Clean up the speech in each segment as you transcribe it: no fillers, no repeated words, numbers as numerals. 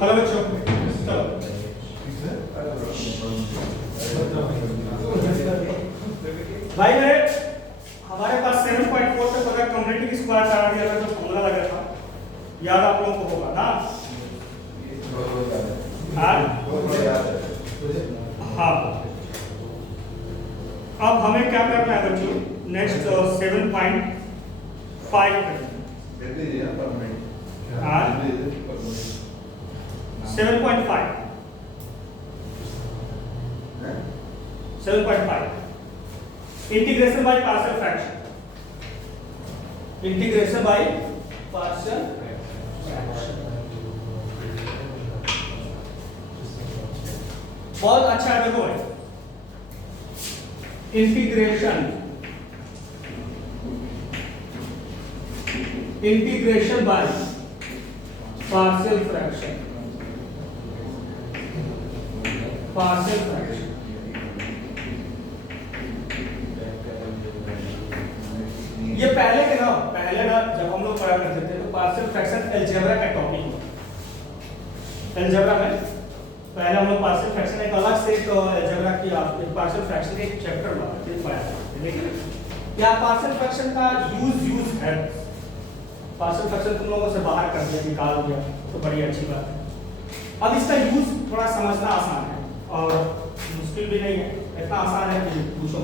Hello बच्चों, चलो भाई मेरे हमारे पास 7.4 पे पता कम्युनिटी स्क्वायर सारा दिया था, जो फॉर्मूला लगा था, याद आप लोगों को होगा ना? हाँ, अब हमें क्या करना है बच्चों? Next 7.5 integration by partial fraction. Integration by partial fraction बहुत अच्छा है। देखो भाई, integration by partial fraction, partial fraction ये पहले ना जब हम लोग पढ़ा करते थे तो पार्शियल फ्रैक्शन अलजेब्रा का टॉपिक था। अलजेब्रा में पहले हम लोग पार्शियल फ्रैक्शन एक अलग से एक अलजेब्रा की पार्शियल फ्रैक्शन का एक चैप्टर पढ़ा था। देखिए क्या पार्शियल फ्रैक्शन का यूज है। पार्शियल फ्रैक्शन तुम लोगों से बाहर कर दिया, निकाल दिया, तो बड़ी अच्छी बात है। अब इसका यूज थोड़ा समझना आसान है और मुश्किल भी नहीं है, इतना आसान है कि पूछो।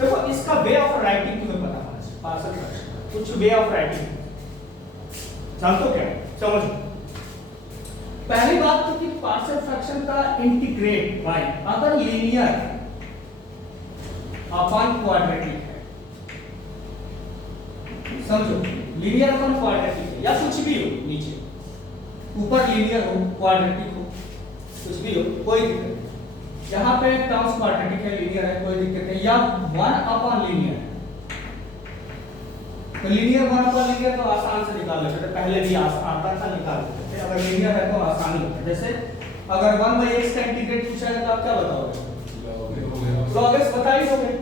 देखो इसका वे ऑफ राइटिंग तुम्हें पता होना चाहिए। पार्शियल फ्रैक्शन कुछ वे ऑफ राइटिंग जानते हो क्या? समझो पहली बात तो कि पार्शियल फ्रैक्शन का इंटीग्रेट बाय अगर लीनियर अपॉन क्वाड्रेटिक है, समझो लीनियर अपॉन क्वाड्रेटिक है या कुछ भी हो, नीचे ऊपर लीनियर हो क्वाड्रेटिक हो कुछ भी हो, कोई दिक्कत नहीं। यहाँ पे टर्म्स क्वाड्रेटिक है, लीनियर है, कोई दिक्कत नहीं। या 1 अपॉन लीनियर, तो लीनियर 1 अपॉन लीनियर तो आसान से निकाल लेते थे, पहले भी आता था, निकाल लेते थे। अगर लीनियर है तो आसानी होता है। जैसे अगर 1/x का इंटीग्रेट पूछा जाए तो आप क्या बताओगे? log x बता ही दोगे।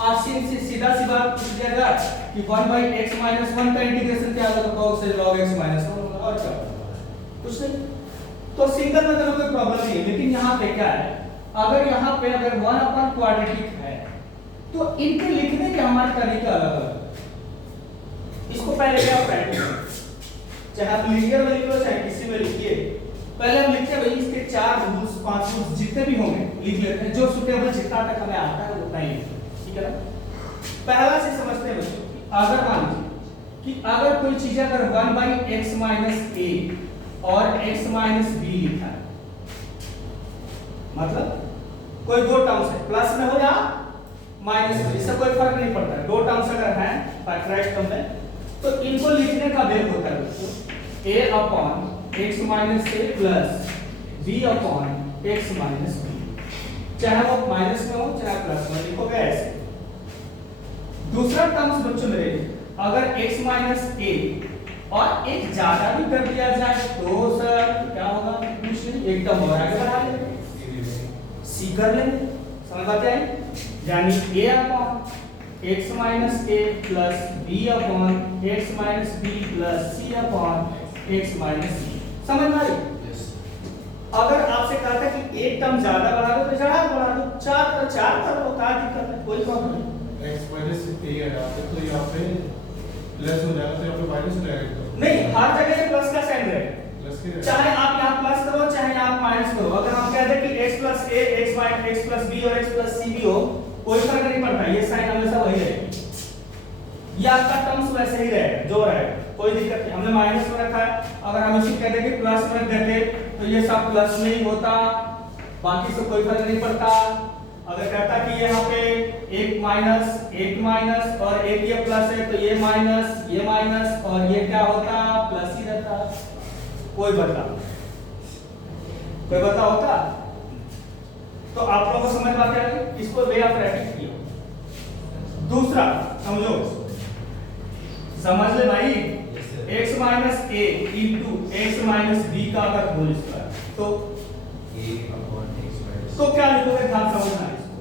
आप सीधा सी बात पूछ दिया जाए कि 1/x - 1 का इंटीग्रेशन क्या होगा, तो से log x - 1 होगा, और क्या कुछ नहीं। तो सिंगल में तो कोई प्रॉब्लम नहीं है। लेकिन यहाँ पे क्या है, अगर यहाँ पे अगर 1 अपॉन क्वाड्रेटिक है तो इनके लिखने के हमारे तरीके अलग अलग। इसको पहले क्या पढ़ेंगे, चाहे आप लीनियर में लिख लो चाहे किसी में लिखिए, पहले हम लिखते हैं भाई इसके 4 रूल्स 5 रूल्स जितने भी होंगे लिख लेते हैं, जो सुटेबल जितना तक हमें आता है उतना ही, ठीक है ना? पहला से समझते हैं बच्चों, अगर मान लीजिए कि अगर कोई चीज अगर 1/x - a और x - b लिखा है, मतलब कोई दो टर्म्स है, प्लस में हो या माइनस में, इससे कोई फर्क नहीं पड़ता है। दो टर्म्स अगर हैं फैक्टराइज्ड टर्म में तो इनको लिखने का वे होता है दोस्तों a upon x minus a plus b upon x minus b, चाहे वो माइनस में हो चाहे प्लस में, लिखोगे ऐसे। दूसरा टर्म्स बच्चों मेरे, अगर x माइनस a और एक ज्यादा भी कर दिया जाए तो सर क्या होगा, कुछ नहीं, एक टर्म और आगे बढ़ा लेंगे, c कर लेंगे। समझ बात आई? यानी a upon x minus a plus b upon x minus b plus c upon x minus c। समझ में आई? अगर आपसे कहा था कि एक टर्म ज्यादा बढ़ा दो तो ज्यादा बढ़ा दो, 4 कर लो, क्या दिक्कत है, कोई प्रॉब्लम नहीं। x माइनस a हटाते तो यहाँ पे प्लस हो जाएगा, तो यहाँ पे माइनस हो जाएगा। नहीं, हर जगह प्लस का साइन रहेगा, प्लस के चाहे आप यहाँ प्लस करो चाहे आप माइनस करो। अगर हम कहते हैं कि x plus a, x minus x plus b और x प्लस c भी हो, कोई फर्क नहीं पड़ता, ये साइन हमेशा वही रहेगी, ये आपका टर्म्स वैसे ही रहेगा जो रहेगा, कोई दिक्कत नहीं। हमने माइनस में रखा है, अगर हम इसी कहते कि प्लस में देते तो ये सब प्लस में ही होता, बाकी से कोई फर्क नहीं पड़ता। अगर कहता कि यहाँ पे एक माइनस और एक ये प्लस है तो ये माइनस और ये क्या होता, प्लस ही रहता, कोई बता होता। तो आप लोगों को समझ बात है, इसको वे ऑफ राइटिंग किया। दूसरा समझो, समझ ले भाई, x minus a into x minus b का अगर होल स्क्वायर तो क्या लिखोगे, ध्यान समझना है इसको।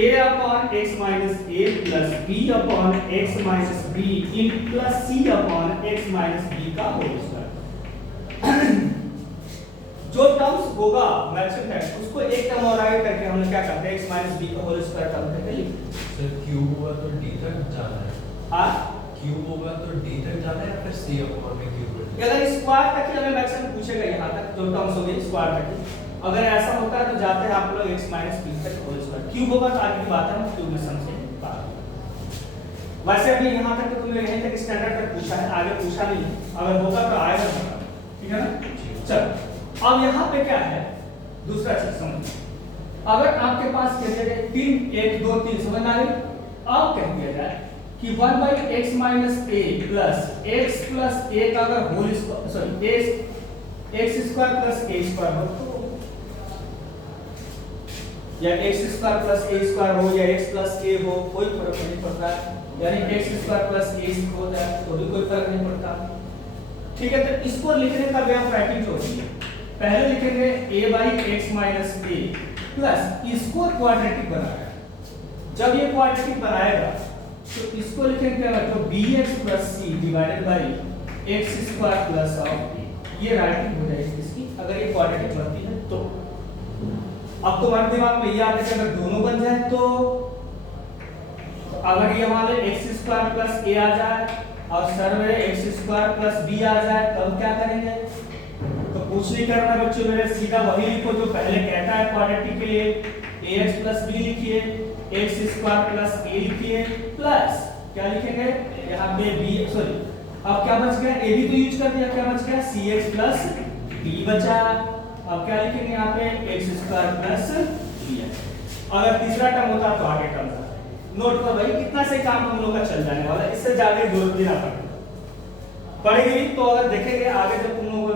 a upon x minus a plus b upon x minus b in plus c upon x minus b का होल स्क्वायर। जो टर्म्स होगा मैक्सिमम टाइम उसको एक टर्म और आगे करके हमने क्या करते हैं x माइनस b का होल स्क्वायर टर्म करके लिख सर क्यूब होगा तो d तक जाना है। हां क्यूब होगा तो d तक जाना है या फिर c अपॉन में क्यूब है। अगर स्क्वायर तक ही हमें मैक्सिमम पूछेगा यहां तक जो टर्म्स हो गए स्क्वायर तक ही। अगर ऐसा होता है तो जाते हैं आप लोग x माइनस b तक होल स्क्वायर। क्यूब होगा तो आगे की बात है हम क्यूब में समझेंगे बाद में। वैसे अभी यहां तक तो तुमने यहीं तक स्टैंडर्ड तक पूछा है, आगे पूछा नहीं। अगर होगा तो आएगा बता, ठीक है ना। चलो अब यहाँ पे क्या है दूसरा चीज समझ। अगर आपके पास कह दिया जाए 3 1 2 3 समझ आ गई। अब कह दिया जाए कि 1 by x minus a plus x plus a का अगर whole square sorry x square plus a square हो तो या x square plus a square हो या x प्लस a हो कोई फर्क नहीं पड़ता। यानी x स्क्वायर प्लस a हो जाए तो भी कोई फर्क नहीं पड़ता, ठीक है। तो इसको लिखने का वे ऑफ राइटिंग जो होती है पहले लिखेंगे a by x minus a plus इसको क्वाड्रेटिक बनाया। जब ये क्वाड्रेटिक बनाएगा तो इसको लिखेंगे क्या मतलब bx plus c divided by x square plus of a। ये राइटिंग हो जाएगी इसकी अगर ये क्वाड्रेटिक बनती है तो। अब तुम्हारे दिमाग में ये आता है कि अगर दोनों बन जाए तो अगर ये हमारे x स्क्वायर प्लस a आ जाए और सर में x स्क्वायर प्लस b आ जाए तब क्या करेंगे। तो कुछ नहीं करना बच्चों, मेरे सीधा वही लिखो जो पहले कहता है क्वाड्रेटिक के लिए ax प्लस b लिखिए, x स्क्वायर प्लस a लिखिए प्लस क्या लिखेंगे यहाँ पे b सॉरी अब क्या बच गया a भी तो यूज कर दिया, क्या बच गया cx प्लस b बचा। अब क्या लिखेंगे यहाँ पे x स्क्वायर प्लस b। अगर तीसरा टर्म होता तो आगे टर्म था। नोट कर भाई इतना से काम हम लोग का चल जाने वाला है, इससे ज्यादा जरूरत नहीं पड़ेगी। तो अगर देखेंगे आगे जब तुम लोग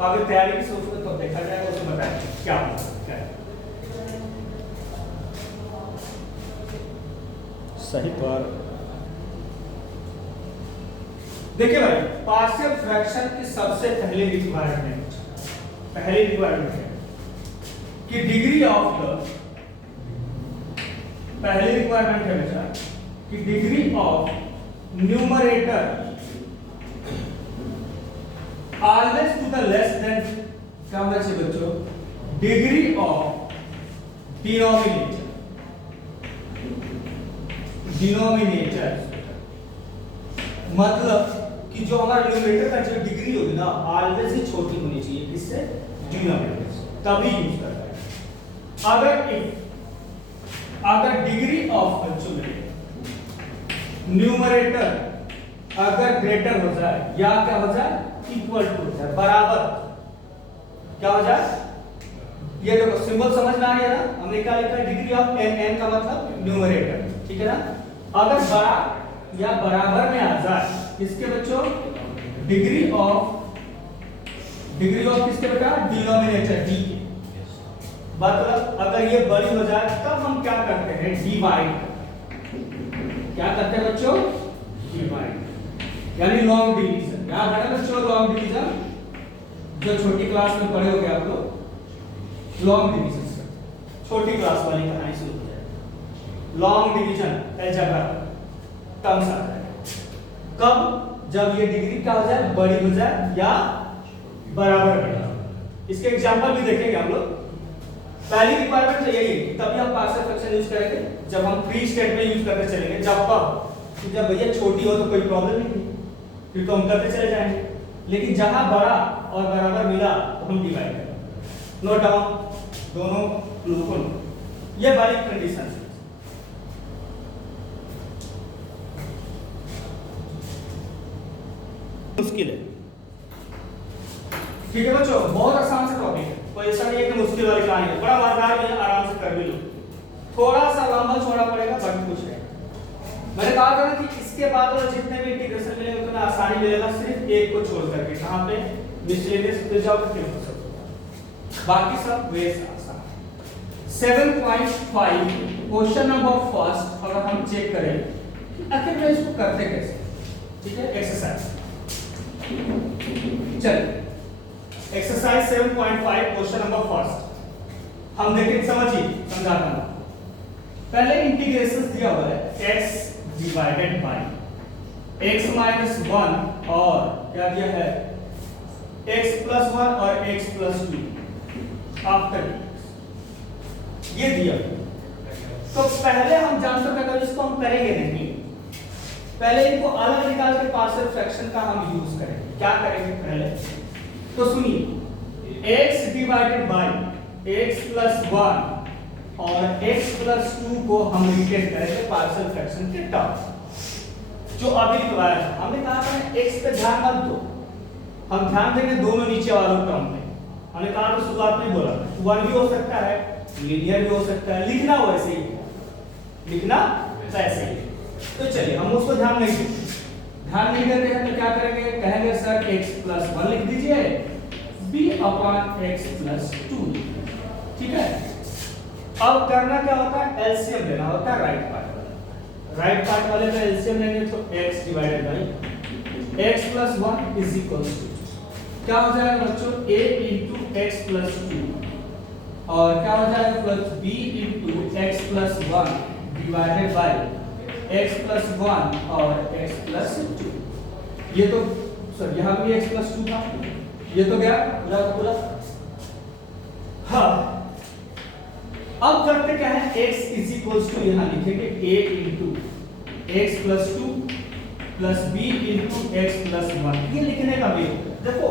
आगे तैयारी की सोचोगे तो देखा जाएगा, उसमें बताएंगे क्या होगा। सही पर देखिए भाई पार्शियल फ्रैक्शन की सबसे पहले रिक्वायरमेंट है कि डिग्री ऑफ द पहली रिक्वायरमेंट है बेटा कि degree of numerator always to the less than क्या बचे बच्चों डिग्री ऑफ डिनोमिनेटर मतलब कि जो हमारा न्यूमरेटर का जो डिग्री होगी ना ऑलवेज ही छोटी होनी चाहिए, किससे डिनोमिनेटर से, तभी यूज करता है। अगर डिग्री ऑफ न्यूमरेटर अगर ग्रेटर हो जाए या क्या हो जाए इक्वल टू हो जाए बराबर, क्या हो जाए ये देखो सिंबल समझ में आ गया ना। हमने क्या लिखा डिग्री ऑफ n का मतलब न्यूमरेटर, ठीक है ना। अगर बड़ा या बराबर में आ जाए किसके बच्चों डिग्री ऑफ किसके बेटा डिनोमिनेटर d के, मतलब अगर ये बड़ी हो जाए तब हम क्या करते हैं डिवाइड। क्या करते हैं बच्चों डिवाइड यानी लॉन्ग डिवीजन। याद है बच्चों लॉन्ग डिवीजन जो छोटी क्लास में पढ़े होंगे आप लोग। लॉन्ग डिवीजन छोटी क्लास वाली कहानी शुरू हो जाए। लॉन्ग डिवीजन अलजेब्रा टर्म्स आता है कब जब ये डिग्री क्या हो जाए बड़ी हो जाए या बराबर हो जाए। इसके एग्जांपल भी देखेंगे हम लोग। पहली रिक्वायरमेंट तो यही है कि तभी हम पार्शियल फ्रैक्शन यूज करेंगे जब हम फ्री स्टेट में यूज करते चलेंगे। जब भैया छोटी हो तो कोई प्रॉब्लम नहीं, फिर तो हम करते चले जाएंगे। लेकिन जहां बड़ा और बराबर मिला तो हम डिवाइड करेंगे। नोट डाउन दोनों लोगों को ये वाली कंडीशन है। मुश्किल है, ठीक है बच्चों, बहुत आसान सा टॉपिक है, कोई ऐसा नहीं है कि मुश्किल वाली कहानी है। बड़ा मजेदार है, आराम से कर भी लो। थोड़ा सा लंबा छोड़ा पड़ेगा बट कुछ है। मैंने कहा था ना कि इसके बाद और जितने भी इंटीग्रेशन मिलेंगे उतना आसानी मिलेगा सिर्फ एक को छोड़ करके। कहां पे मिसलेनियस पे जाओ तो हो सकता, बाकी सब वेस्ट आसान। 7.5 क्वेश्चन नंबर फर्स्ट अगर हम चेक करें कि आखिर में इसको करते कैसे, ठीक है। एक्सरसाइज चलिए एक्सरसाइज 7.5 क्वेश्चन नंबर फर्स्ट हम देखें, समझिए समझाता हूं। पहले इंटीग्रेशन दिया हुआ है x divided by x minus 1 और क्या दिया है x प्लस 1 और x प्लस 2 आफ्टर ये दिया। तो पहले हम जान सकते हैं, इसको हम करेंगे नहीं, पहले इनको अलग निकाल के पार्शियल फ्रैक्शन का हम यूज करेंगे। क्या करेंगे पहले, तो सुनिए, x divided by x plus 1 और x प्लस 2 को हम रिप्लेस करेंगे पार्शियल फ्रैक्शन के टर्म जो अभी लिखवाया था। हमने कहा था x पे ध्यान मत दो, हम ध्यान देंगे दोनों नीचे वालों टर्म में। हमने कहा तो शुरुआत में बोला 1 भी हो सकता है, लीनियर भी हो सकता है, लिखना वैसे ही, लिखना वैसे ही। तो चलिए हम उसको ध्यान नहीं देते हैं तो क्या करेंगे, कहेंगे सर x प्लस 1 लिख दीजिए b अपॉन x प्लस 2, ठीक है। अब करना क्या होता है, एलसीएम लेना होता है राइट पार्ट वाले में एलसीएम लेंगे तो x divided by x plus 1 is equal to क्या हो जाएगा बच्चों, a इंटू x प्लस 2 और क्या हो जाएगा plus b into x plus 1 divided by x plus 1 और x प्लस 2। ये तो सर यहाँ भी x प्लस 2 था, ये तो गया पूरा का पूरा। हाँ, अब करते क्या है, x इज इक्वल्स टू यहाँ लिखेंगे a into x plus 2 plus b into x plus 1, ये लिखने का भी। देखो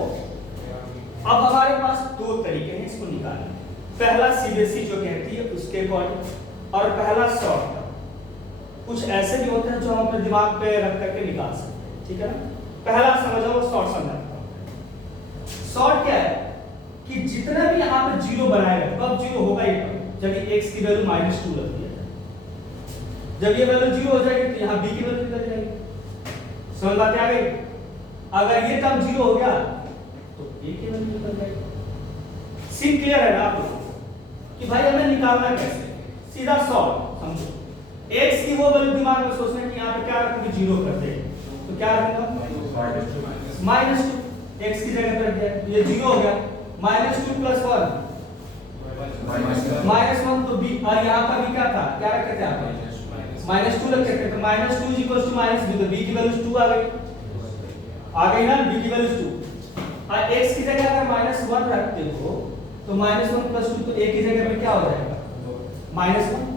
अब हमारे पास दो तरीके हैं इसको निकालने, पहला सीबीएसई जो कहती है उसके अकॉर्डिंग और पहला शॉर्ट। कुछ ऐसे भी होते हैं जो हम अपने दिमाग पे रख करके निकाल सकते हैं, ठीक है ना। पहला समझो, वो शॉर्ट समझाता हूं। शॉर्ट क्या है कि जितना भी यहाँ पे जीरो बनाएगा कब जीरो होगा ये, जब x की वैल्यू -2 रख दिया जाए, जब ये वैल्यू जीरो हो जाएगी तो यहाँ b की वैल्यू निकल जाएगी। समझ बात आ गई। अगर ये टर्म जीरो हो गया तो a की वैल्यू निकल जाएगी। सीन क्लियर है ना आप लोगों को कि भाई हमें निकालना कैसे, सीधा शॉर्ट समझो। x की वो वैल्यू दिमाग में सोचना है कि यहाँ पे क्या रखोगे, जीरो कर दे तो क्या रखूंगा -2, x की जगह पे रख दिया तो ये जीरो हो गया। -2 प्लस 1 -1 तो b, और यहाँ पर भी क्या था, क्या रखे थे आप, -2 रखे थे तो -2 b तो b की वैल्यू 2 आ गई ना, b की वैल्यू 2। और x की जगह अगर -1 रखते हो तो -1 प्लस 2 तो a की जगह पे क्या हो जाएगा, -1।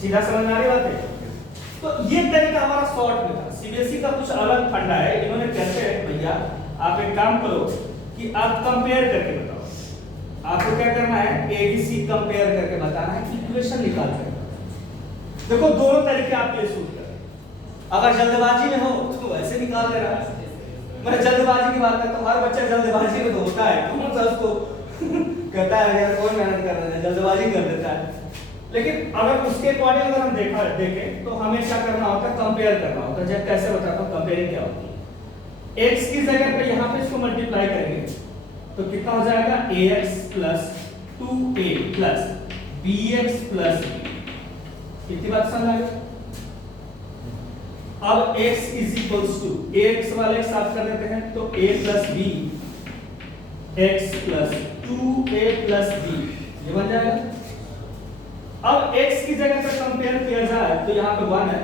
सीधा समझ में आ रही बात है। तो ये तरीका हमारा शॉर्ट में था। सीबीएसई का कुछ अलग फंडा है, इन्होंने कहते हैं भैया आप एक काम करो कि आप कंपेयर करके बताओ। आपको क्या करना है, एबीसी कंपेयर करके बताना है, इक्वेशन निकाल कर। देखो दोनों तरीके आपके लिए सूट कर। अगर जल्दबाजी में हो तो वैसे निकाल लेना। मैं जल्दबाजी की बात करता हूँ, हर बच्चा जल्दबाजी में तो होता है, कौन सा उसको कहता है यार कौन मेहनत कर रहा है, जल्दबाजी कर देता है। लेकिन अगर उसके अकॉर्डिंग अगर हम देखें तो हमें क्या करना होता है, कंपेयर करना होता है। जब कैसे बताता हूं कंपेयरिंग क्या होती है, x की जगह पे यहां पे इसको मल्टीप्लाई करेंगे तो कितना हो जाएगा, ax plus 2a plus bx plus b। कितनी बात समझ आ गई। अब x is equals to ax वाले एक साथ कर देते हैं तो a plus b x plus 2a plus b ये बन जाएगा। अब x की जगह पे कंपेयर किया जाए तो यहाँ पे 1 है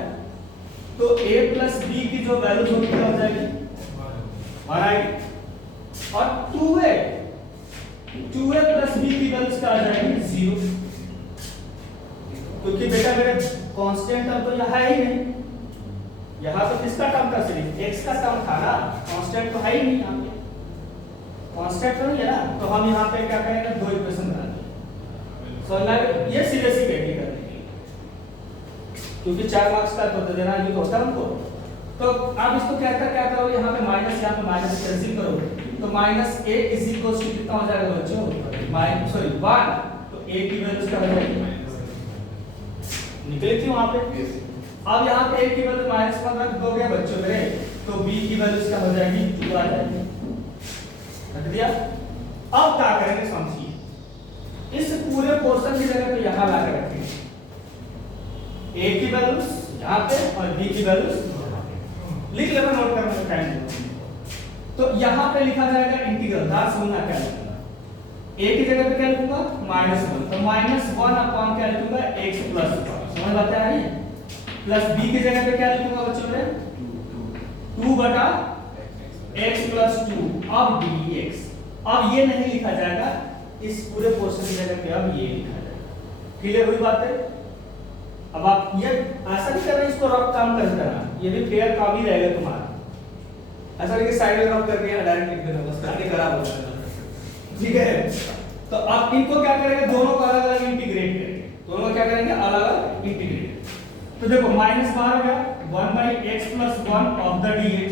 तो a प्लस b की जो वैल्यू होगी क्या हो जाएगी, 1 आएगी। और 2a प्लस b की वैल्यू क्या आ जाएगी, 0। क्योंकि बेटा मेरे कांस्टेंट टर्म तो यहाँ है ही नहीं, यहाँ तो किसका टर्म था, सिर्फ x का टर्म था ना, कांस्टेंट तो है ही नहीं यहाँ पे, कांस्टेंट तो नहीं है ना। तो हम यहाँ पे क्या करेंगे, दो इक्वेशन बना देंगे। ये सीरियसली कैटी करने के लिए, क्योंकि 4 मार्क्स का तो देना है तो टर्म को। तो आप इसको क्या करोगे, यहाँ पे माइनस कैंसिल करोगे तो -a इज इक्वल्स टू कितना हो जाएगा बच्चों, 1। तो a की वैल्यू क्या हो जाएगी, निकली थी वहां पे। अब यहाँ पे a की वैल्यू -1 रख दोगे बच्चों मेरे तो b की वैल्यू क्या हो जाएगी, 2 आ जाएगी। रख दिया। अब क्या करेंगे समझिए, इस पूरे पोर्शन की जगह पे यहां ला के रखेंगे a की वैल्यूज यहां पे और b की वैल्यूज यहां पे। लिख लेना, नोट करने का टाइम दो। तो यहां पे लिखा जाएगा इंटीग्रल, ध्यान सुनना क्या लिखूंगा, a की जगह पे क्या लिखूंगा, -1 तो -1 अपॉन क्या लिखूंगा, x प्लस 1। समझ बात आ रही है। प्लस b की जगह पे क्या लिखूंगा बच्चों मेरे, 2 बटा x प्लस 2 अब dx। अब ये नहीं लिखा जाएगा, इस पूरे पोर्शन की जगह पे अब ये लिखा जाएगा। क्लियर हुई बात है? अब आप ये ऐसा नहीं करना इसको रफ काम कर देना, ये भी फेयर काम ही रहेगा तुम्हारा। ऐसा नहीं कि साइड में रफ करके डायरेक्ट लिख देना बस करके खराब हो जाएगा। ठीक है, तो आप इनको क्या करेंगे, दोनों को अलग अलग इंटीग्रेट करेंगे। दोनों को क्या करेंगे, अलग अलग इंटीग्रेट। तो देखो माइनस बाहर हो गया 1/x + 1 ऑफ द dx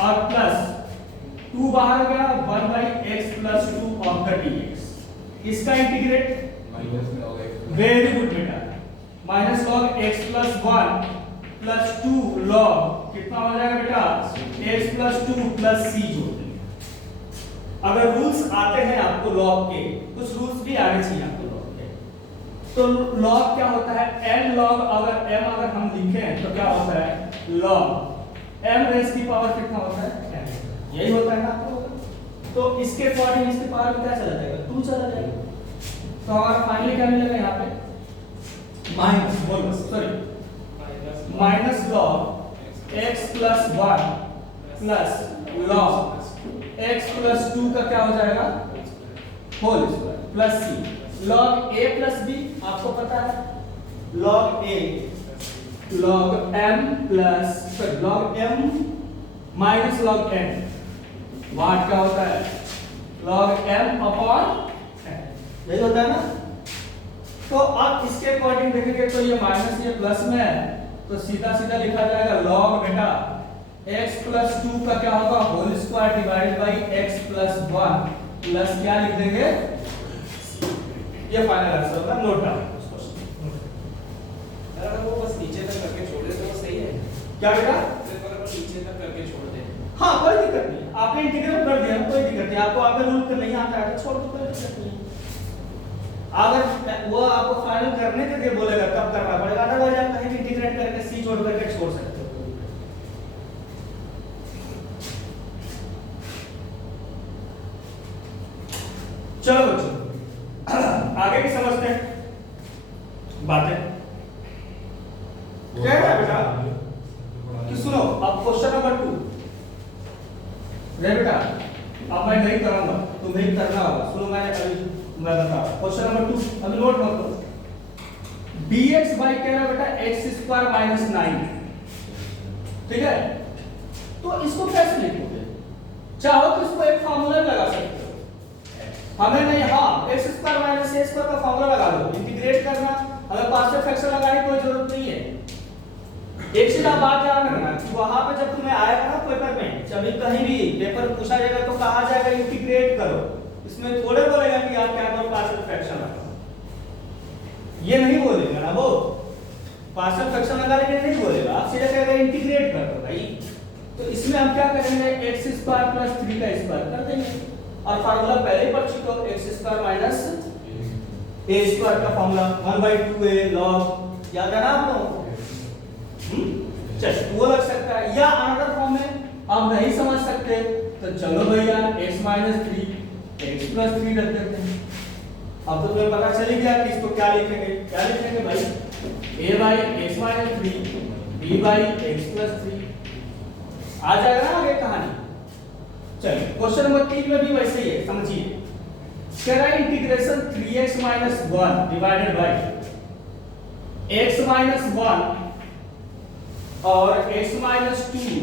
और प्लस 2 बाहर हो गया 1/x + 2 ऑफ द dx। इसका इंटीग्रेट वेरी गुड बेटा, माइनस लॉग x + 1 + 2 लॉग कितना हो जाएगा बेटा, x + 2 + c जोड़ देंगे। अगर रूल्स आते हैं आपको लॉग के, कुछ रूल्स भी आने चाहिए आपको लॉग के। तो लॉग क्या होता है, n लॉग अगर m अगर हम लिखें तो क्या होता है, log m रेज़ की पावर कितना होता है, n। यही होता है ना आप लोगों का। तो इसके अकॉर्डिंग इसके पावर में क्या चला जाएगा, 2 चला जाएगा। तो हमारा फाइनली क्या मिलेगा यहाँ पे, माइनस बोलो sorry minus log x + 1 + log x + 2 का क्या हो जाएगा, whole square plus c log a + b। आपको पता है log a log m log m minus log n, वाट क्या होता है, log m अपॉन n, यही होता है ना। तो आप इसके अकॉर्डिंग देखेंगे तो ये माइनस ये प्लस में है, तो सीधा सीधा लिखा जाएगा log बेटा x + 2 का क्या होगा, whole square divide by x + 1 plus क्या लिख देंगे, ये फाइनल आंसर होगा। नोट डाउन उस क्वेश्चन। अगर वो बस नीचे तक करके छोड़ दे तो वो सही है। क्या बेटा, सिर्फ अगर वो नीचे तक करके छोड़ दे। हाँ कोई दिक्कत नहीं, आपने इंटीग्रेट कर दिया कोई दिक्कत नहीं। आपको अगर रूल नहीं आता है तो छोड़ दो, कोई दिक्कत नहीं। अगर वो आपको फाइनल करने के लिए बोलेगा तब करना पड़ेगा, अदरवाइज आप कहीं भी इंटीग्रेट करके c जोड़ करके छोड़ सकते हो। चलो बच्चों आगे की समझते हैं बातें। क्या है बेटा कि सुनो, अब क्वेश्चन नंबर 2 रे बेटा, अब मैं नहीं करूंगा, तुम्हें ही करना होगा। सुनो मैं बता क्वेश्चन नंबर 2, अभी नोट मत करो। dx बाई क्या है बेटा, x² - 9, ठीक है। तो इसको कैसे लिखोगे, चाहो तो इसको एक फार्मूला लगा सकते हो, हमें नहीं, हाँ x² - a² का फार्मूला लगा दो, इंटीग्रेट करना, हमें पार्शियल फ्रैक्शन लगाने की कोई जरूरत नहीं है। एक चीज आप बात याद रखना कि वहां पे जब तुम्हें आएगा ना पेपर में, जब भी कहीं भी पेपर पूछा जाएगा तो कहा जाएगा इंटीग्रेट करो, इसमें थोड़े बोलेगा कि आप क्या करो, पार्शियल फ्रैक्शन लगाओ, ये नहीं बोलेगा ना वो, पार्शियल फ्रैक्शन लगाने के लिए नहीं बोलेगा, आप सीधे कहेगा इंटीग्रेट कर दो भाई। तो इसमें हम क्या करेंगे, x² + 3 का स्क्वायर कर देंगे, और फार्मूला पहले ही पढ़ चुके हो, x² - a² का फार्मूला 1/2a log, याद है ना आप लोगों को। चलो वो लग सकता है, या अनदर फॉर्म में आप नहीं समझ सकते तो चलो भैया x - 3 x + 3 रख देते हैं। अब तो तुम्हें पता चल ही गया कि इसको क्या लिखेंगे, क्या लिखेंगे भाई, a/x - 3 b/x + 3 आ जाएगा ना आगे कहानी। चलिए क्वेश्चन नंबर 3 में भी वैसे ही है, समझिए। कह रहा है integration 3x - 1 divided by x - 1 और x - 2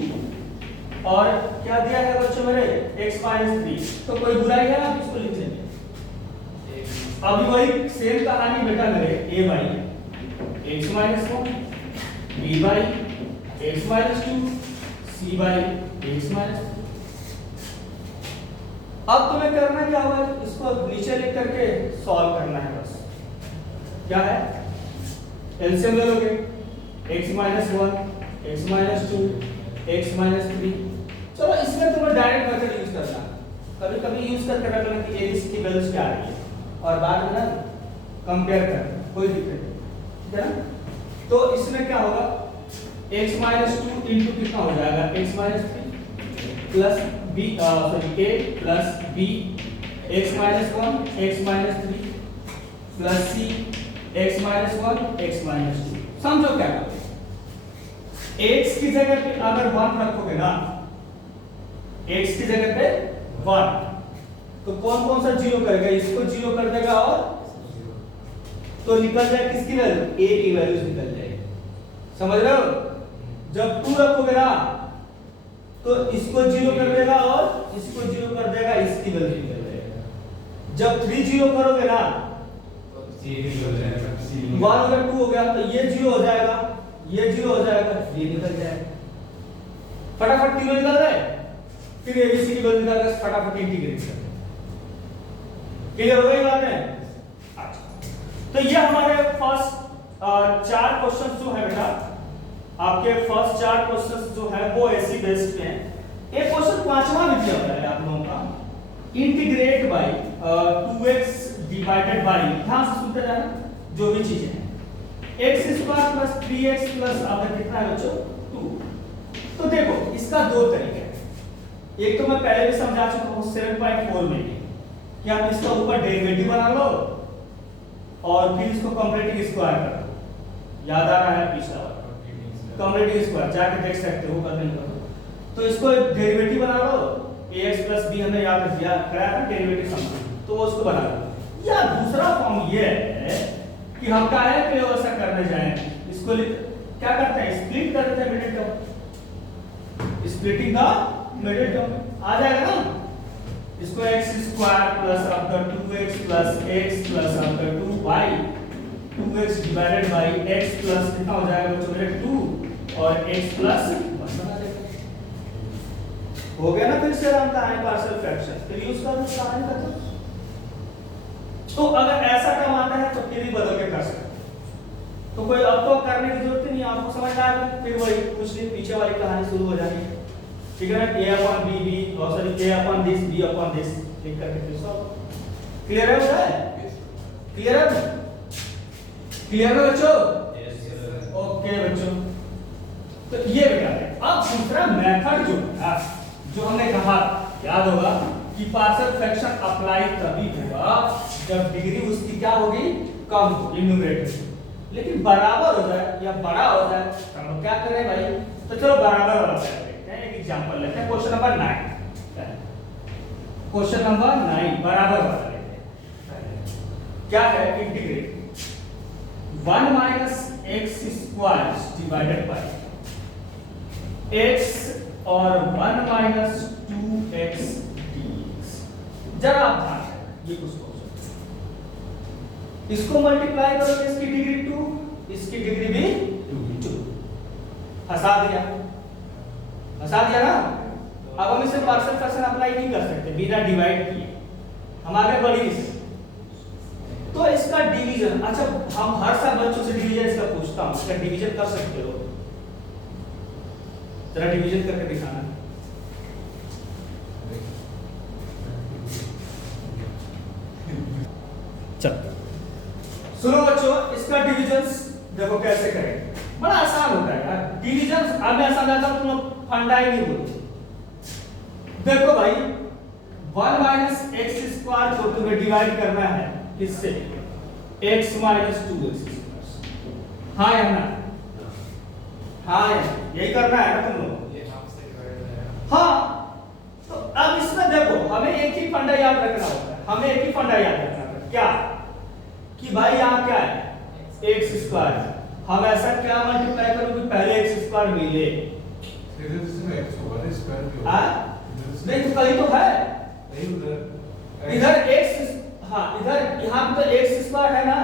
और क्या दिया है बच्चों मेरे, x - 3। तो कोई बुराई है, आप इसको लिख लेंगे। अभी वही सेम कहानी बेटा मेरे, a/x - 1 b/x - 2 c/x - 3। अब तुम्हें करना क्या होगा, इसको नीचे लिख करके सॉल्व करना है बस। क्या है, एलसीएम ले लोगे, x - 1 x - 2 x - 3। चलो इसमें तुम्हें डायरेक्ट मेथड यूज करना, कभी कभी यूज करके रखना कि ये इसकी वैल्यूज क्या आ रही है, और बाद में ना कंपेयर करना, कोई दिक्कत नहीं, ठीक है ना। तो इसमें क्या होगा, x - 2 इंटू कितना हो जाएगा, x - 3 plus b sorry a plus b x - 1 x - 3 plus c x - 1 x - 2। समझो क्या करोगे, x की जगह पे अगर 1 रखोगे ना x की जगह पे 1, तो कौन कौन सा जीरो करेगा, इसको जीरो कर देगा और तो निकल जाए किसकी वैल्यू, a की वैल्यू निकल जाएगी। समझ रहे हो, जब 2 रखोगे ना तो इसको जीरो कर देगा और इसको जीरो कर देगा, इसकी वैल्यू निकल जाएगा। जब 3 जीरो करोगे ना, 1 अगर 2 हो गया तो ये जीरो हो जाएगा, ये जीरो हो जाएगा, ये निकल जाएगा। फटाफट तीनों निकल रहे, फिर एबीसी की वैल्यू निकाल कर फटाफट इंटीग्रेट कर। क्लियर हो गई बात है? अच्छा, तो ये हमारे फर्स्ट 4 क्वेश्चंस जो है बेटा, आपके फर्स्ट 4 क्वेश्चंस जो है वो ऐसी बेस्ड पे हैं। एक क्वेश्चन 5वां भी दिया हुआ है आप लोगों का, integrate bye 2x divided by, ध्यान से सुनते रहना जो भी चीजें हैं, x² + 3x + अब कितना है बच्चों 2। तो देखो इसका दो तरीके हैं, एक तो मैं पहले भी समझा चुका हूं 7.4 में कि आप इसका ऊपर डेरिवेटिव बना लो और फिर इसको कंप्लीटिंग स्क्वायर कर दो। याद आ रहा है पिछला वाला कंप्लीटिंग स्क्वायर, जाके देख सकते हो कर नहीं करो। तो इसको डेरिवेटिव बना लो, ax + b हमने याद रख दिया, कराया था डेरिवेटिव समझ, तो वो उसको बना लो। या दूसरा फॉर्म ये है कि हम क्या है कि ऐसा करने जाएं, इसको क्या करते हैं, स्प्लिट कर देते हैं मिडिल टर्म, स्प्लिटिंग का मिडिल टर्म आ जाएगा ना। इसको x² + आपका 2x + x + आपका 2y, 2x divided by x plus कितना हो जाएगा बच्चों मेरे 2 और x प्लस 1 बना देगा। हो गया ना फिर से हम कहानी पार्शियल फ्रैक्शन, फिर यूज कर दो कहानी का। तो अगर ऐसा टर्म आता है तो फिर भी बदल के कर सकते हो, तो कोई अब तो करने की जरूरत नहीं, आपको समझ आ गया, फिर वही कुछ दिन पीछे वाली कहानी शुरू हो जाएगी। ठीक है ना, a/b b और सॉरी a/this b/this लिख करके फिर सब क्लियर है बेटा, क्लियर है, क्लियर है बच्चों? ओके बच्चों, तो ये बेटा है। अब दूसरा मेथड जो हमने कहा याद होगा कि पार्शियल फ्रैक्शन अप्लाई तभी होगा जब डिग्री उसकी क्या होगी, कम होगी न्यूमरेटर, लेकिन बराबर हो जाए या बड़ा हो जाए तो हम क्या करें भाई, तो चलो बराबर वाला देखते हैं। एक एग्जांपल लेते हैं, क्वेश्चन नंबर 9, क्वेश्चन नंबर 9 बराबर वाला लेते हैं। क्या है, integrate 1 - x² divided by x और 1 - 2x dx। जरा आप ध्यान दें, ये कुछ क्वेश्चन, इसको मल्टीप्लाई करोगे इसकी डिग्री 2, इसकी डिग्री भी 2, हंसा दिया ना। अब हम इसे पार्शियल फ्रैक्शन अप्लाई नहीं कर सकते बिना डिवाइड किए, हम आगे बढ़ी इससे। तो इसका डिवीजन, अच्छा हम हर साल बच्चों से डिवीजन इसका पूछता हूं, इसका डिवीजन कर सकते हो, जरा डिवीजन करके दिखाना। चल सुनो बच्चों, इसका डिवीजन देखो कैसे करें, बड़ा आसान होता है यार डिवीजन। अब मैं समझाता हूं, तुम लोग फंडा ही नहीं बोलते। देखो भाई 1 - x² को तुम्हें डिवाइड करना है किससे, x - 2x²। हाँ या ना, हाँ यही करना है ना तुम लोग। हाँ, तो अब इसमें देखो हमें एक ही फंडा याद रखना होता है, हमें एक ही फंडा याद रखना होता है, क्या कि भाई यहाँ क्या है, x²। हम ऐसा क्या मल्टीप्लाई करोगे, पहले x² मिले, नहीं तो कहीं तो है इधर x, हाँ इधर यहाँ पे तो x² है ना।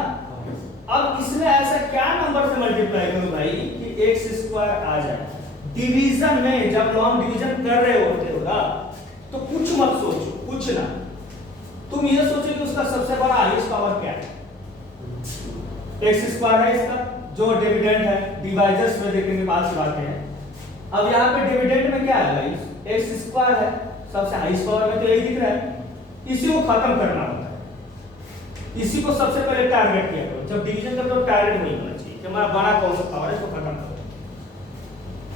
अब इसमें ऐसा क्या नंबर से मल्टीप्लाई करूं भाई कि x² आ जाए। डिवीजन में जब हम डिवीजन कर रहे होते हो ना, तो कुछ मत सोचो, कुछ ना, तुम ये सोचो कि उसका सबसे बड़ा हाईएस्ट पावर क्या है, x² है इसका जो डिविडेंड है, डिवाइजर्स में देखेंगे बात बातें हैं। अब यहाँ पे डिविडेंड में क्या है भाई, x² है, सबसे हाईएस्ट पावर में तो यही दिख रहा है, इसी को खत्म करना होता है, इसी को सबसे पहले टारगेट किया करो। जब डिवीजन करते हो टारगेट वही होना चाहिए कि हमारा बड़ा कौन सा पावर है, इसको खत्म करो।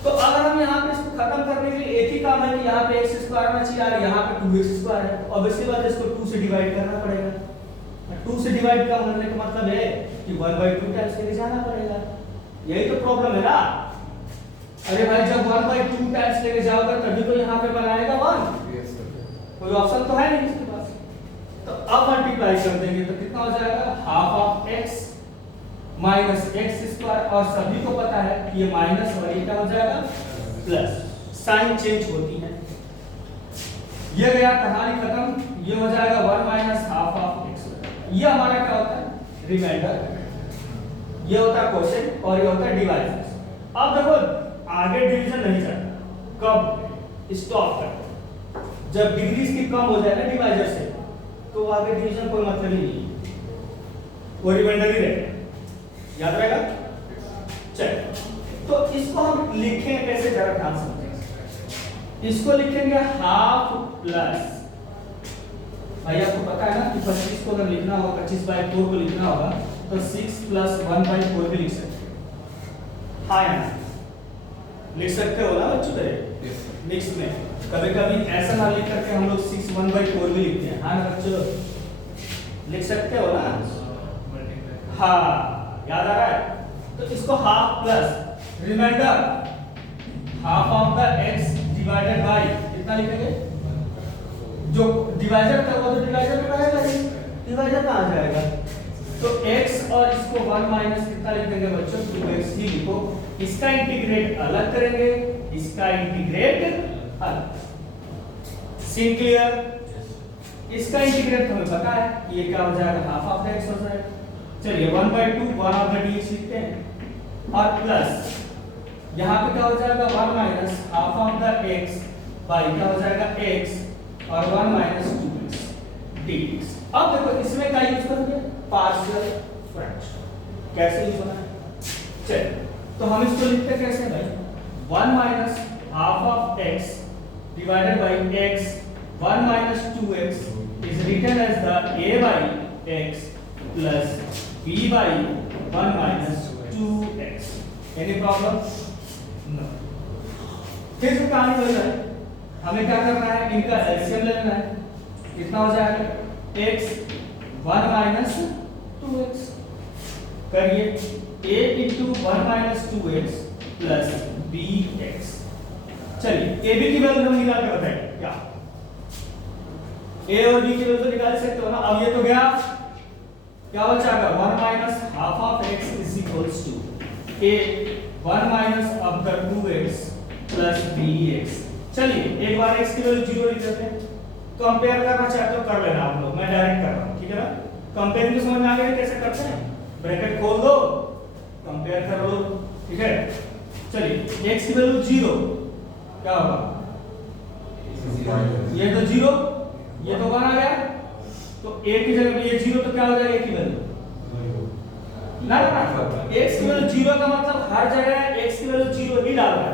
तो अगर हम यहाँ पे इसको खत्म करने के लिए एक ही काम है कि यहाँ पे x² आना चाहिए और यहाँ पे 2x² है, तो ऑब्वियसली बात है इसको 2 से डिवाइड करना पड़ेगा। 2 से डिवाइड करने का मतलब है कि 1/2 टाइम्स लेके जाना पड़ेगा, यही तो प्रॉब्लम है ना। अरे भाई जब 1/2 टाइम्स लेके जाओगे तभी तो यहाँ पे बनाएगा 1। कोई ऑप्शन तो है नहीं इसके पास। तो अब मल्टीप्लाई कर देंगे तो कितना हो जाएगा, half of x minus x square, और सभी को पता है कि ये माइनस और ये क्या हो जाएगा प्लस, साइन चेंज होती है। ये गया, कहानी खत्म। ये हो जाएगा 1 माइनस हाफ ऑफ x। ये हमारा क्या होता है, रिमाइंडर। ये होता है क्वेश्चन और ये होता है डिवाइजर। अब देखो आगे डिवीजन नहीं चलता, कब स्टॉप करते, जब डिग्री इसकी कम हो जाए ना डिवाइजर से, तो आगे डिवीजन कोई मतलब ही नहीं, वो रिमाइंडर ही रहेगा। याद रहेगा। चलिए, तो इसको हम लिखें कैसे, जरा ध्यान समझें। इसको लिखेंगे हाफ प्लस, भाई आपको पता है ना कि 25 को अगर लिखना होगा, 25/4 को लिखना होगा तो 6 + 1/4 भी लिख सकते हो। हाँ या ना, लिख सकते हो ना बच्चों? मिक्स में कभी कभी ऐसा ना लिख करके हम लोग 6 1/4 भी लिखते हैं। हाँ ना बच्चों, लिख सकते हो ना? हाँ, याद आ रहा है। तो इसको half plus remainder half of the x divided by कितना लिखेंगे, जो डिवाइजर था वो तो डिवाइजर में रहेगा ही, डिवाइजर कहाँ जाएगा, तो x और इसको 1 माइनस कितना लिखेंगे बच्चों, 2x ही लिखो। इसका इंटीग्रेट अलग करेंगे, इसका इंटीग्रेट अलग। Scene clear? इसका इंटीग्रेट हमें पता है कि ये क्या हो जाएगा, हाफ ऑफ द x हो जाएगा। चलिए 1/2 1 ऑफ द dx लिखते हैं, और प्लस यहाँ पे क्या हो जाएगा 1 minus half of the x by क्या हो जाएगा x, और 1 माइनस 2x dx। अब देखो इसमें क्या यूज करेंगे, पार्शियल फ्रैक्शन। कैसे यूज होना है, चलिए तो हम इसको लिखते कैसे भाई, 1 minus half of x divided by x, 1 minus 2x is written as the a by x plus b by 1 minus 2x। Any problem? No। फिर से कहानी हो जाए, हमें क्या करना है, इनका एलसीएम लेना है। कितना हो जाएगा, x 1 minus 2x। करिए, a into 1 minus 2x plus bx। चलिए a b की वैल्यू हम निकाल कर बताएंगे क्या, a और b की वैल्यू तो निकाल सकते हो ना। अब ये तो गया, क्या बचाएगा, 1 minus half of x is equals to a 1 minus of the 2x plus bx। चलिए एक बार x की वैल्यू 0 लिख देते हैं, कंपेयर करना चाहते हो कर लेना आप लोग, मैं डायरेक्ट कर रहा हूं, ठीक है ना। कंपेयरिंग तो समझ में आ गया कैसे करते हैं, ब्रैकेट खोल दो, कंपेयर कर लो, ठीक है। चलिए x की वैल्यू 0 क्या होगा, ये तो 0, ये तो 1 आ गया, तो a की जगह पे ये 0 तो क्या हो जाएगा, a की वैल्यू ना ना x की वैल्यू 0 का मतलब हर जगह x की वैल्यू 0 ही डाल रहा है।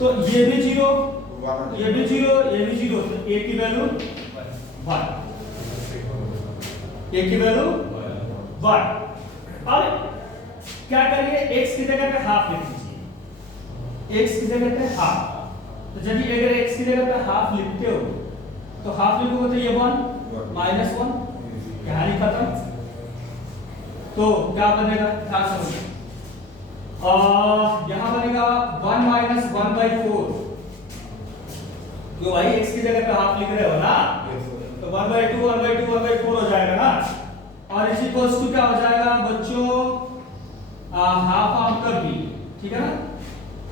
तो ये भी 0, ये भी 0, ये भी 0, तो a की वैल्यू 1, a की वैल्यू 1। अब क्या करिए, x की जगह पे हाफ लिख दीजिए, x की जगह पे हाफ। तो जब अगर x की जगह पे हाफ लिखते हो तो हाफ लिखोगे तो ये 1 माइनस 1, कहानी खत्म। तो क्या बनेगा, ध्यान समझिए, यहां बनेगा 1 माइनस 1/4, क्यों भाई x की जगह पे हाफ लिख रहे हो ना, तो 1/2 1/2 1/4 हो जाएगा ना। और इस इक्वल्स टू क्या हो जाएगा बच्चों, हाफ ऑफ द b, ठीक है ना।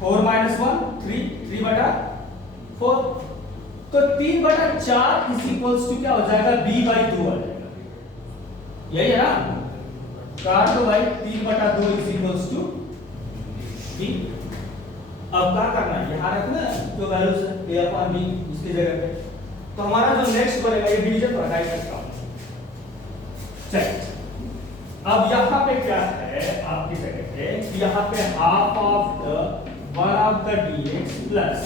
4 माइनस 1 3, 3/4, तो 3/4 इज इक्वल्स टू क्या हो जाएगा, b/2 आ जाएगा। यही है ना, काट दो भाई, 3/2 इज इक्वल्स टू b। अब क्या करना है, यहां रखना जो वैल्यूज है a अपॉन b इसकी जगह पे। तो हमारा जो नेक्स्ट बनेगा ये डिवीजन तो हटा ही सकता हूं। चलिए अब यहाँ पे क्या है आपकी जगह पे, यहाँ पे half of the 1 of the dx plus,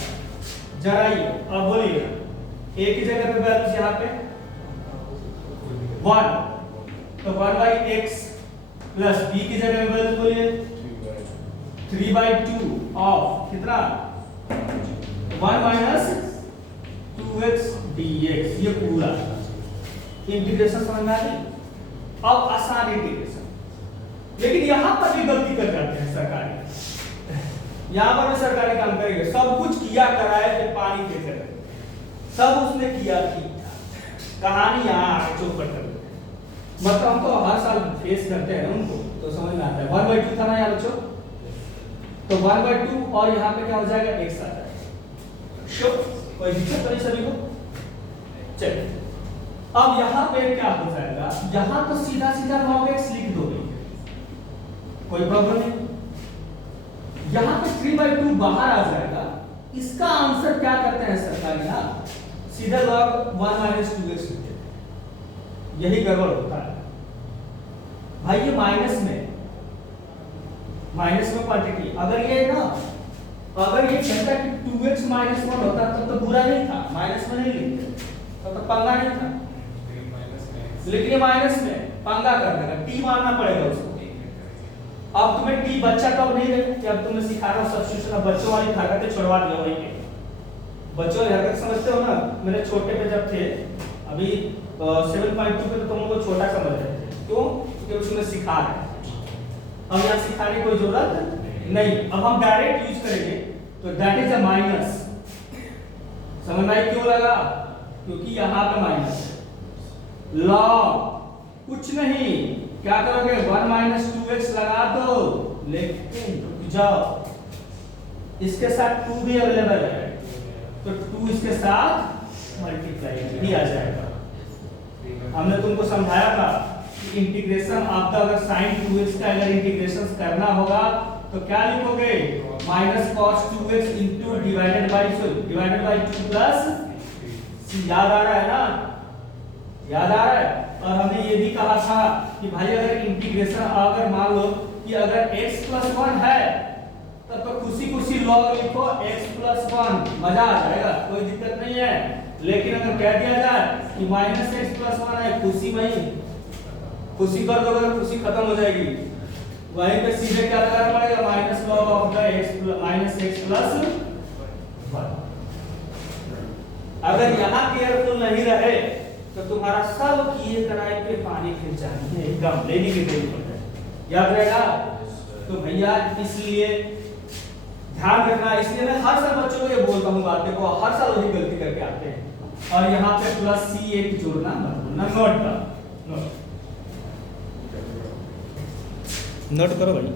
जरा ये अब बोलिए a की जगह पे वैल्यूज यहाँ पे 1, तो 1/x प्लस b की जगह पे वैल्यू बोलिए 3/2 ऑफ कितना, 1 माइनस 2x dx। ये पूरा इंटीग्रेशन समझ में आ गई। अब आसान इंटीग्रेशन, लेकिन यहां पर भी गलती कर जाते हैं सरकारी। यहाँ पर भी सरकारी काम करेंगे, सब कुछ किया कराए फिर पानी कैसे लगे, सब उसने किया थी। कहानी यहाँ आगे चौपट कर मतलब हम तो हर साल फेस करते हैं उनको, तो समझ में आता है। 1/2 था ना यार बच्चों, तो 1/2 और यहाँ पे क्या हो जाएगा, x आ जाएगा। श्योर, कोई दिक्कत नहीं सभी को? चलिए अब यहाँ पे क्या हो जाएगा, यहाँ तो सीधा सीधा log x लिख दोगे, कोई प्रॉब्लम नहीं। यहाँ पे 3/2 बाहर आ जाएगा, इसका आंसर क्या करते हैं सरकारी ना, सीधा log 1 - 2x लिखते हैं। यही गड़बड़ होता है भाई। ये माइनस में क्वांटिटी, अगर ये ना, अगर ये कहता कि 2x - 1 होता तब तो बुरा नहीं था, माइनस में नहीं लिखते तब तो पंगा नहीं था, लेकिन ये माइनस में पंगा कर देगा, t मानना पड़ेगा उसको। अब तुम्हें t बच्चा तो अब नहीं देगा कि अब तुम्हें सिखा रहा हूं सब्स्टिट्यूशन, अब बच्चों वाली हरकतें छुड़वा दिया वही के। बच्चों वाली हरकत समझते हो ना, मेरे छोटे पे जब थे अभी 7.2 पे तो तुम लोग छोटा समझ रहे थे, क्यों? क्योंकि उसमें सिखा रहे हैं। अब यहाँ सिखाने की कोई जरूरत नहीं, अब हम डायरेक्ट यूज करेंगे, तो दैट इज अ माइनस। समझ में आई क्यों लगा? क्योंकि यहाँ पे माइनस है। लॉग कुछ नहीं, क्या करोगे, 1 - 2x लगा दो, लेकिन जाओ इसके साथ 2 भी अवेलेबल है, तो 2 इसके साथ मल्टीप्लाई भी आ जाएगा। हमने तुमको समझाया था कि इंटीग्रेशन आपका अगर sin 2x का अगर इंटीग्रेशन करना होगा तो क्या लिखोगे, -cos 2x divided by 2 plus c। याद आ रहा है ना, याद आ रहा है? और हमने ये भी कहा था कि भाई अगर इंटीग्रेशन, अगर मान लो कि अगर x + 1 है तब तो खुशी log लिखो x + 1, मजा आ जाएगा, कोई दिक्कत नहीं है। लेकिन अगर कह दिया जाए कि -x + 1 है, खुशी वही खुशी कर दोगे तो खुशी खत्म हो जाएगी, वहीं पे सीधे क्या लगाना पड़ेगा, -log of the x + 1। अगर यहाँ केयरफुल नहीं रहे तो तुम्हारा सब किए कराए पे पानी फिर जाएंगे, एकदम लेने की जरूरत है, याद रहेगा? तो भैया इसलिए ध्यान रखना, इसलिए मैं हर साल बच्चों को ये बोलता हूँ बातें को, हर साल वही गलती करके आते हैं। और यहाँ पे +c एक जोड़ना मत भूलना, नोट करो भाई।